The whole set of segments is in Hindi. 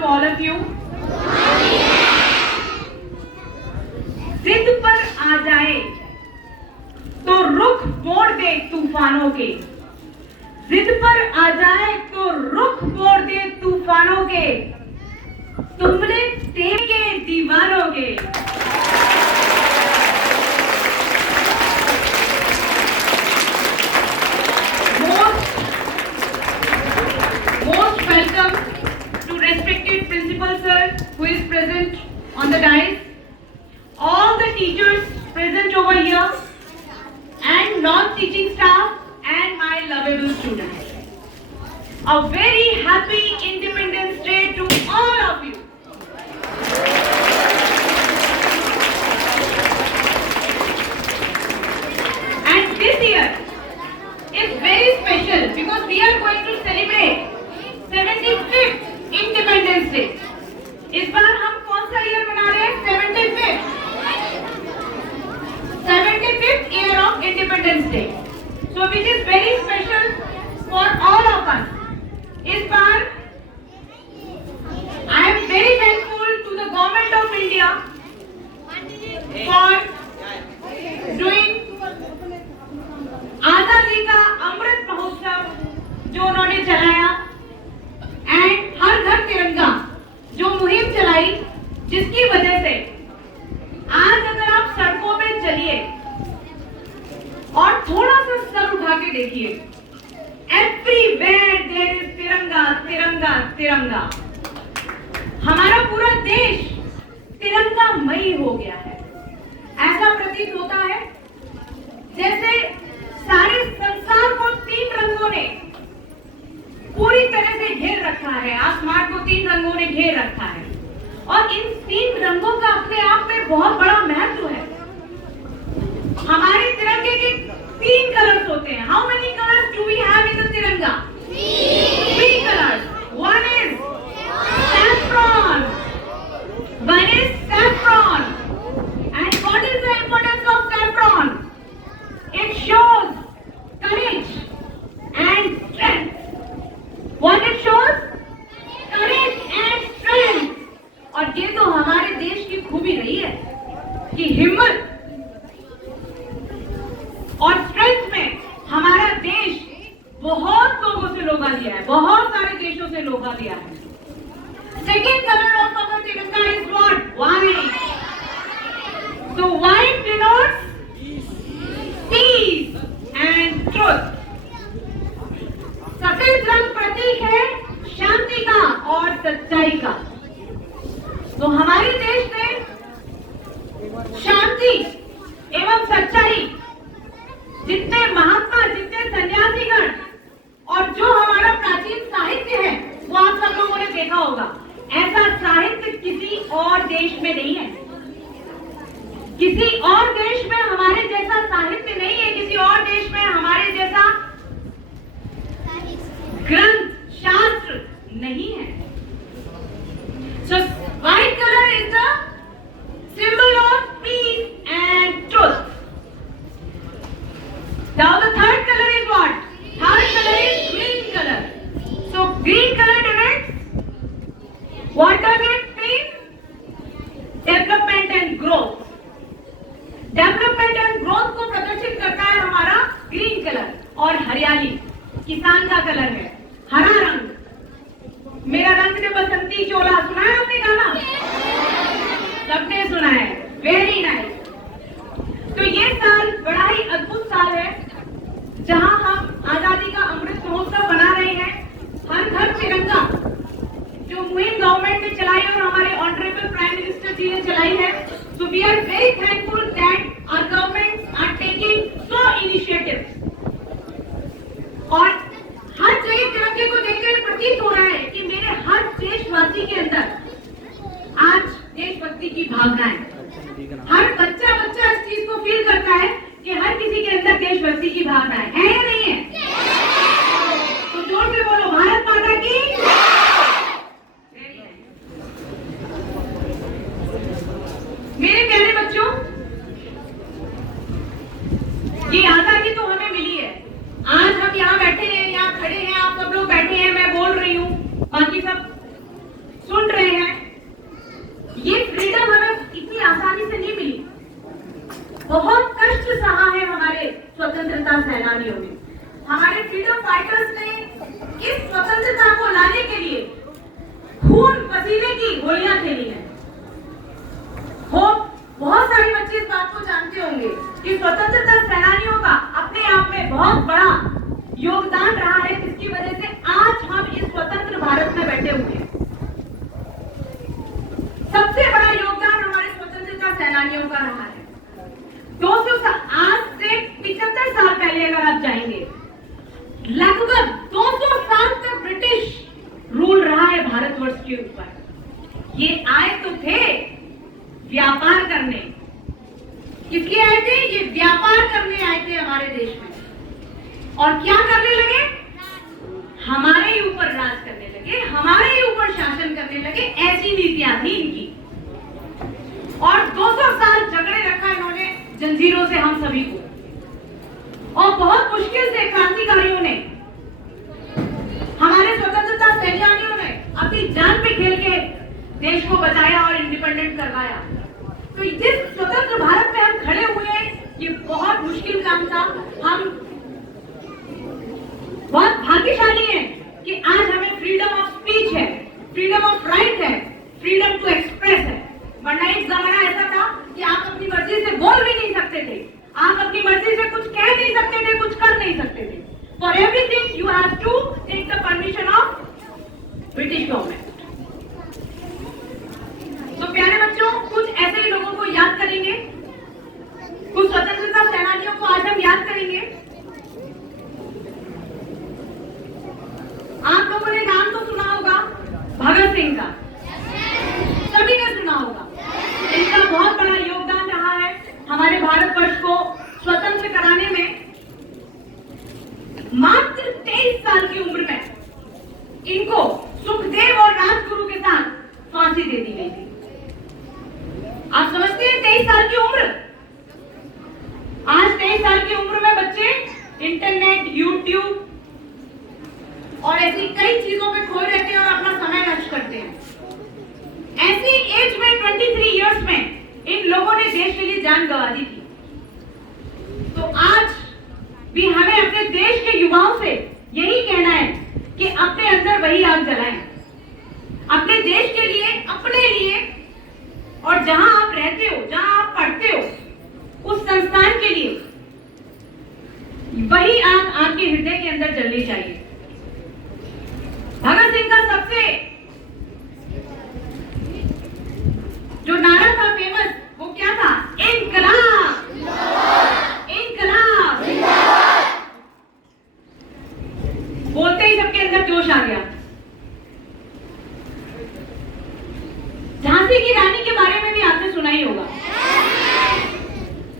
to all of you. जिद पर आ जाए तो रुख मोड़ दे तूफानों के, जिद पर आ जाए तो रुख मोड़ दे तूफानों के, तुमने तेरे दीवारों के। Most welcome to respected principal sir who is present on the dais, all the teachers present over here, and non-teaching staff and my lovable students. A very happy Independence Day to all of you. And this year is very special because we are going to celebrate 75th Independence Day. इस बार हम कौन सा ईयर मना रहे हैं? 75th year of Independence Day. So which is very special for all of us. इस बार I am very thankful to the government of India for doing आजादी का अमृत महोत्सव जो उन्होंने चलाया, एंड हर घर तिरंगा जो मुहिम चलाई, जिसकी वजह से आज अगर आप सड़कों पे चलिए और थोड़ा सा सर उठा के देखिए, एवरीवेयर देयर इज तिरंगा तिरंगा तिरंगा। हमारा पूरा देश तिरंगामयी हो गया है। ऐसा प्रतीत होता है जैसे सारे संसार को 3 रंगों ने पूरी तरह से घेर रखा है, आसमान को 3 रंगों ने घेर रखा है, और इन 3 रंगों का अपने आप में बहुत बड़ा महत्व है। हमारे तिरंगे के 3 कलर्स होते हैं। How many colours do we have in the tiranga? 3 colours. One is saffron. One is saffron. And what is the importance of saffron? It shows courage and strength. What it shows? Courage and strength. और ये तो हमारे देश की खूबी रही है कि हिम्मत और स्ट्रेंथ में हमारा देश बहुत लोगों से लोगा लिया है, बहुत सारे देशों से लोगा लिया है। सेकेंड कलर ऑफ अवर तिरंगा is what? White. So white denotes peace and truth. सफेद रंग प्रतीक है शांति का और सच्चाई का। तो हमारे देश में शांति एवं सच्चाई, जितने महात्मा, जितने सन्यासीगण और जो हमारा प्राचीन साहित्य है वो आप सब लोगों ने देखा होगा। ऐसा साहित्य किसी और देश में नहीं है, किसी और देश में हमारे जैसा साहित्य नहीं है, किसी और देश में हमारे जैसा ग्रंथ शास्त्र नहीं है। So white color is the symbol of peace and truth. Now the third color is what? Third color is green color. So green color denotes, what does it mean? Development and growth. Development and growth को प्रदर्शित करता है हमारा ग्रीन कलर। और हरियाली किसान का कलर है, हरा रंग। मेरा रंग ने बसंती चोला, सुना है आपने गाना? सबने सुना है। Very nice. तो ये साल बड़ा ही अद्भुत साल है जहां हम आजादी का अमृत महोत्सव मना रहे हैं। हर घर तिरंगा जो मुहिम गवर्नमेंट ने चलाई और हमारे ऑनरेबल प्राइम मिनिस्टर जी ने चलाई है। So we are very thankful that our governments are taking so initiatives. और हर जगह तिरंगे को देखकर प्रतीत हो रहा है कि मेरे हर देशवासी के अंदर आज देशभक्ति की भावना है। हर बच्चा इस चीज को फील करता है कि हर किसी के अंदर देशभक्ति की भावना है या नहीं है? तो जोर से बोलो, भारत माता की। मेरे प्यारे बच्चों, ये आजादी तो हमें मिली है। आज हम यहाँ बैठे हैं, यहाँ खड़े हैं, आप सब लोग बैठे हैं, मैं बोल रही हूँ, बाकी सब सुन रहे बहुत कष्ट सहा है हमारे स्वतंत्रता सेनानियों ने, हमारे फ्रीडम फाइटर्स ने इस स्वतंत्रता को लाने के लिए खून पसीने की गोलियां खेली हैं। बहुत सारे बच्चे इस बात को जानते होंगे कि स्वतंत्रता सेनानियों का अपने आप में बहुत बड़ा योगदान रहा है, जिसकी वजह से आज हम इस स्वतंत्र भारत में बैठे हुए हैं। सबसे बड़ा योगदान हमारे स्वतंत्रता सेनानियों का रहा है। 200 आज से 75 साल पहले अगर आप जाएंगे, लगभग 200 साल तक ब्रिटिश रूल रहा है भारतवर्ष के ऊपर। ये आए तो थे व्यापार करने। किसके आए थे? ये व्यापार करने आए थे हमारे देश में। और क्या करने लगे? हमारे ही ऊपर राज करने लगे, हमारे ही ऊपर शासन करने लगे। ऐसी नीतियां थी इनकी। और 200 साल झगड़े रखा इन्होंने जंजीरों से हम सभी को। और बहुत मुश्किल से क्रांतिकारियों ने, हमारे स्वतंत्रता सेनानियों ने अपनी जान पे खेल के देश को बचाया और इंडिपेंडेंट करवाया। तो जिस स्वतंत्र भारत में हम खड़े हुए हैं, ये बहुत मुश्किल काम था। हम बहुत भाग्यशाली हैं कि आज हमें फ्रीडम ऑफ स्पीच है, फ्रीडम ऑफ राइट है, फ्रीडम टू एक्सप्रेस है। वरना एक जमाना ऐसा था कि आप अपनी मर्जी से बोल भी नहीं सकते थे, आप अपनी मर्जी से कुछ कह नहीं सकते थे, कुछ कर नहीं सकते थे। For everything you have to take the permission of British government. तो प्यारे बच्चों, कुछ ऐसे ही लोगों को याद करेंगे, कुछ स्वतंत्रता सेनानियों को आज हम याद करेंगे। आप लोगों ने नाम तो सुना होगा भगत सिंह का, सभी ने सुना होगा। इनका बहुत बड़ा योगदान रहा है हमारे भारतवर्ष को स्वतंत्र कराने में। मात्र 23 साल की उम्र में इनको सुखदेव और राजगुरु के साथ फांसी दे दी गई थी। आप समझते हैं 23 साल की उम्र? आज 23 साल की उम्र में बच्चे इंटरनेट, यूट्यूब और ऐसी कई चीजों पे खोए रहते हैं और अपना समय नष्ट करते हैं। ऐसी एज में 23 इयर्स में इन लोगों ने देश के लिए जान गंवा दी थी। तो आज भी हमें अपने देश के युवाओं से यही कहना है कि अपने अंदर वही आग जलाएं, अपने देश के लिए, अपने लिए, और जहां आप रहते हो, जहां आप पढ़ते हो, उस संस्थान के लिए वही आग आपके हृदय के अंदर जलनी चाहिए। भगत सिंह का सबसे जो नारा था फेमस, वो क्या था? इनकलाब, इनकलाब। बोलते ही सबके अंदर जोश आ गया। झांसी की रानी के बारे में भी आपने सुना ही होगा।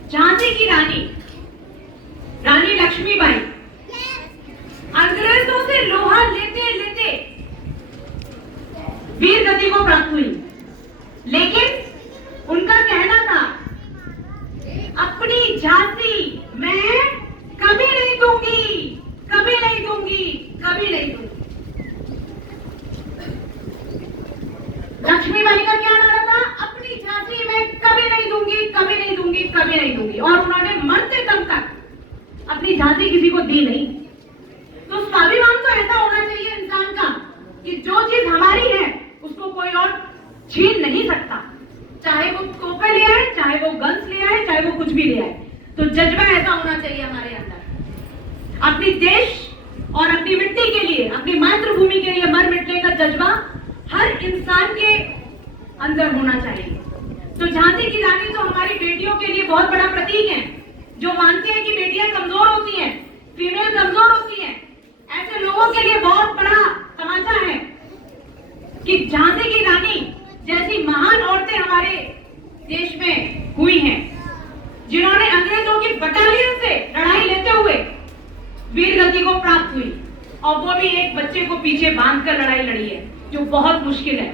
झांसी की रानी, रानी लक्ष्मीबाई, अंग्रेजों से लोहा लेते लेते वीर गति को प्राप्त हुई। लेकिन उनका कहना था, अपनी झांसी मैं कभी नहीं दूंगी, कभी नहीं दूंगी, कभी नहीं दूंगी। लक्ष्मीबाई का क्या नारा था? अपनी झांसी मैं कभी नहीं दूंगी, कभी नहीं दूंगी, कभी नहीं दूंगी। और उन्होंने मरते दम तक अपनी झांसी किसी को दी नहीं। तो स्वाभिमान तो ऐसा होना चाहिए इंसान का कि जो चीज हमारी है उसको कोई और छीन नहीं सकता, चाहे वो तोपे ले आए, चाहे वो गन्स ले आए, चाहे वो कुछ भी ले आए। तो जज्बा ऐसा होना चाहिए हमारे अंदर, अपनी देश और अपनी मिट्टी के लिए, अपनी मातृभूमि के लिए मर मिटने का जज्बा हर इंसान के अंदर होना चाहिए। तो झांसी की रानी तो हमारी बेटियों के लिए बहुत बड़ा प्रतीक है, जो मानते हैं कि बेटियां कमजोर होती हैं, फीमेल कमजोर होती हैं। ऐसे लोगों के लिए बहुत बड़ा तमाचा है कि झांसी की रानी जैसी महान औरतें हमारे देश में हुई हैं, जिन्होंने अंग्रेजों की बटालियन से लड़ाई लेते हुए वीर गति को प्राप्त हुई, और वो भी एक बच्चे को पीछे बांधकर लड़ाई लड़ी है, जो बहुत मुश्किल है।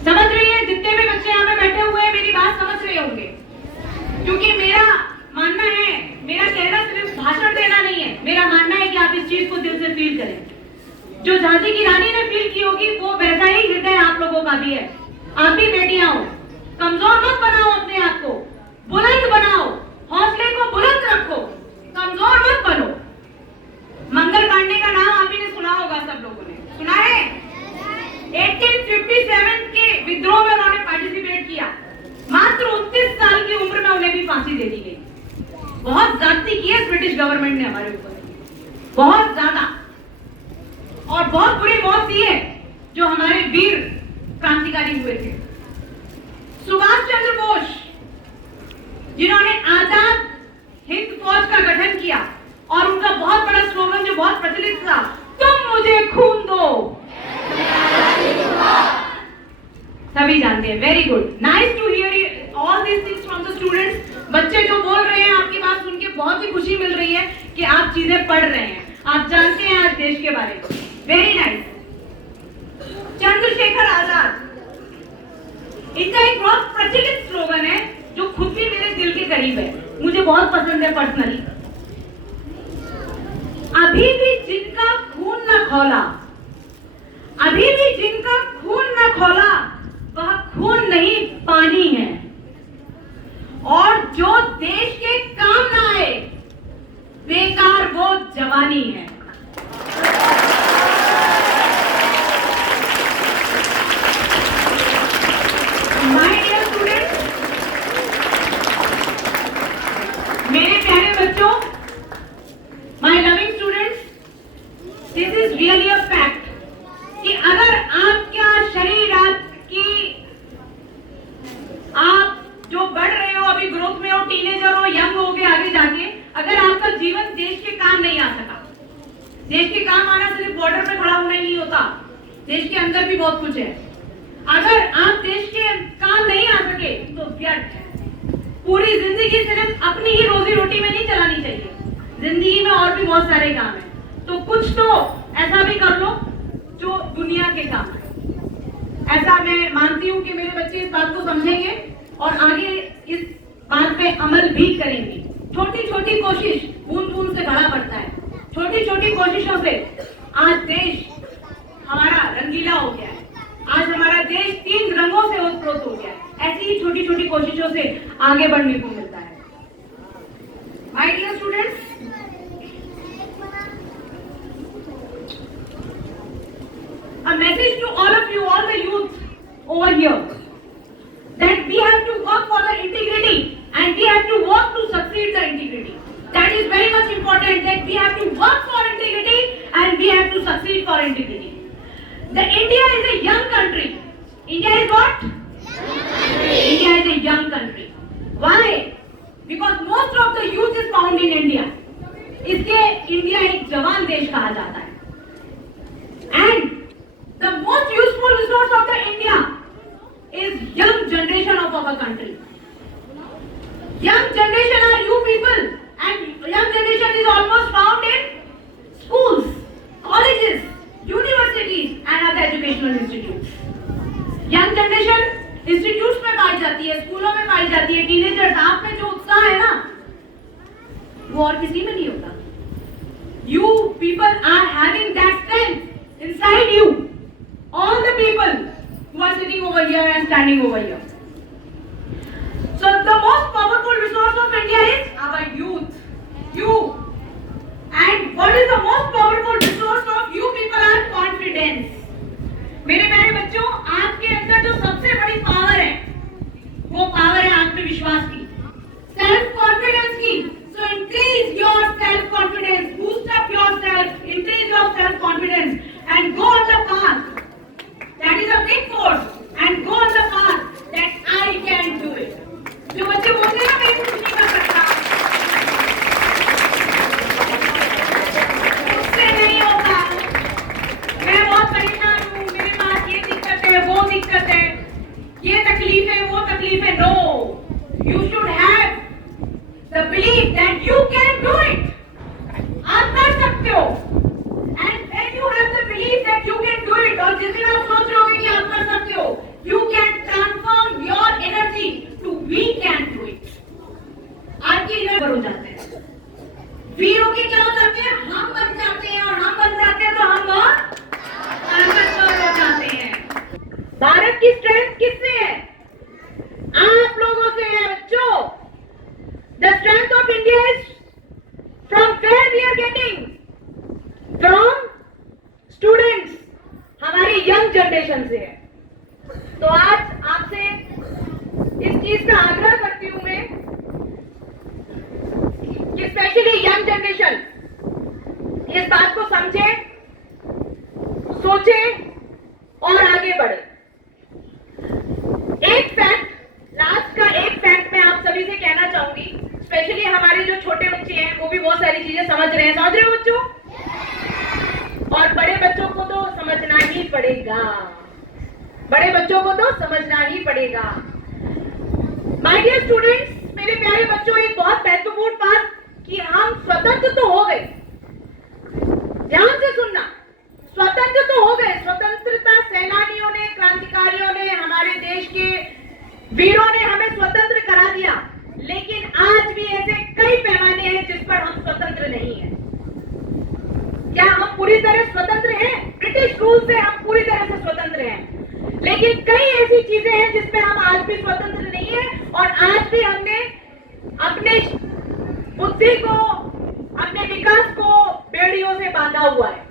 समझ रही है? जितने भी बच्चे यहाँ पे बैठे हुए हैं मेरी बात समझ रहे होंगे, क्योंकि मेरा मानना है, मेरा कहना सिर्फ भाषण देना नहीं है, मेरा मानना है कि आप इस चीज को दिल से फील करें। जो झांसी की रानी ने फील की होगी वो वैसा ही हृदय आप लोगों का भी है। आप भी बेटियां हो, कमजोर मत बनाओ अपने आप को, बुलंद बनाओ, हौसले को बुलंद रखो, कमजोर मत बनो। मंगल पांडे का नाम आप ही ने सुना होगा, सब लोगों ने सुना है। 1857 के विद्रोह में उन्होंने पार्टिसिपेट किया। मात्र 29 साल की उम्र में उन्हें भी फांसी दे दी गई। बहुत ज्यादती की है ब्रिटिश गवर्नमेंट ने हमारे ऊपर, बहुत ज्यादा, और बहुत बुरी मौत दी है जो हमारे वीर क्रांतिकारी हुए थे। सुभाष चंद्र बोस, जिन्होंने आजाद हिंद फौज का गठन किया, और उनका बहुत बड़ा स्लोगन जो बहुत प्रचलित था, तुम मुझे खून दो, सभी जानते हैं। Very good, nice to hear all these things from the students. बच्चे जो बोल रहे हैं, आपकी बात सुन के बहुत ही खुशी मिल रही है कि आप चीजें पढ़ रहे हैं, आप जानते हैं आज देश के बारे में। Very nice. चंद्रशेखर आजाद, इनका एक बहुत प्रचलित स्लोगन है जो खुद भी मेरे दिल के करीब है, मुझे बहुत पसंद है पर्सनली। अभी भी जिनका खून न खौला, अभी भी जिनका खून न खौला, वह खून नहीं पानी है, और जो देश के काम ना आए, बेकार वो जवानी है। माय डियर स्टूडेंट्स, मेरे प्यारे बच्चों, my loving students, this is really a fact कि अगर आपका शरीर, आप जो बढ़ रहे हो, अभी ग्रोथ में हो, टीनेजर हो, यंग हो गए, आगे जाके अगर आपका जीवन देश के काम नहीं आ सका, देश के काम आना सिर्फ बॉर्डर पे खड़ा होना ही नहीं होता, देश के अंदर भी बहुत कुछ है। अगर आप देश के काम नहीं आ सके तो व्यर्थ है। पूरी जिंदगी सिर्फ अपनी ही रोजी रोटी में नहीं चलानी चाहिए, जिंदगी में और भी बहुत सारे काम है, तो कुछ तो ऐसा भी कर लो जो दुनिया के काम है। ऐसा मैं मानती हूँ कि मेरे बच्चे इस बात को समझेंगे और आगे इस बात पे अमल भी करेंगे। छोटी छोटी कोशिश बूंद बूंद से बड़ा बढ़ता है। छोटी छोटी कोशिशों से आज देश हमारा रंगीला हो गया है, आज हमारा देश 3 रंगों से ओतप्रोत हो गया है। ऐसी ही छोटी छोटी कोशिशों से आगे बढ़ने को मिलता है। My dear students, a message to all of you, all the youth over here, that we have to work for the integrity and we have to work to succeed the integrity. That is very much important, that we have to work for integrity and we have to succeed for integrity. The India is a young country. India is what? India is a young country. Why? Because most of the youth is found in India. इसलिए इंडिया एक जवान देश कहा जाता है। And the most useful resource of the India is young generation of our country. Young generation are you people, and young generation is almost found in schools, colleges, universities and other educational institutes. Young generation institutes में पाई जाती है, स्कूलों में पाई जाती है। टीनेजर्स, आप में जो उत्साह है ना, वो और किसी में नहीं होता। You people are having that strength inside you. All the people who are sitting over here and standing over here. So the most powerful resource of India is our youth. You. And what is the most powerful resource of you people are confidence. मेरे प्यारे बच्चों, आपके अंदर जो सबसे बड़ी पावर है, वो पावर है आत्मविश्वास की, सेल्फ कॉन्फिडेंस की। So increase your self confidence, boost up yourself, increase your self confidence and go on the path. That is a big force, and go on the path that I can do it. जो बच्चे बोलते हैं ना मैं कुछ नहीं कर सकता, उससे नहीं होगा, मैं बहुत परेशान हूँ, मेरे पास ये दिक्कत है, वो दिक्कत है, ये तकलीफ है, वो तकलीफ है। No, you should have the belief that you can do it. आप कर सकते हो। And when you have the belief that you can do it, और जिस दिन आप सोच रहे होगे कि आप कर सकते हो, you can transform your energy to we can do it. आपके इधर हो जाते हैं, वीरों के क्या हो जाते हैं, हम बन जाते हैं, और हम बन जाते हैं तो हम बहुत ताकतवर हो जाते हैं। भारत की स्ट्रेंथ किससे है? आप लोगों से है बच्चों। strength of India is from where we are getting? From students, हमारी यंग जनरेशन से है। तो आज आपसे इस चीज का आग्रह करती हूं मैं कि स्पेशली यंग जनरेशन इस बात को समझे, सोचे और आगे बढ़े। एक फैक्ट, लास्ट का एक फैक्ट मैं आप सभी से कहना चाहूंगी, स्पेशली हमारे जो छोटे बच्चे हैं वो भी बहुत सारी चीजें समझ रहे हैं। समझ रहे हो बच्चों? और बड़े बच्चों को तो समझना ही पड़ेगा, बड़े बच्चों को तो समझना ही पड़ेगा। माय डियर स्टूडेंट्स, मेरे प्यारे बच्चों, एक बहुत महत्वपूर्ण बात कि हम स्वतंत्र तो हो गए। ध्यान से सुनना, स्वतंत्र तो हो गए। स्वतंत्रता सेनानियों ने, क्रांतिकारियों ने, हमारे देश के वीरों ने हमें स्वतंत्र करा दिया, लेकिन आज भी ऐसे कई पैमाने हैं जिस पर हम स्वतंत्र नहीं हैं। क्या हम पूरी तरह स्वतंत्र हैं? ब्रिटिश रूल से हम पूरी तरह से स्वतंत्र हैं, लेकिन कई ऐसी चीजें हैं जिसमें हम आज भी स्वतंत्र नहीं हैं, और आज भी हमने अपने बुद्धि को, अपने विकास को बेड़ियों से बांधा हुआ है।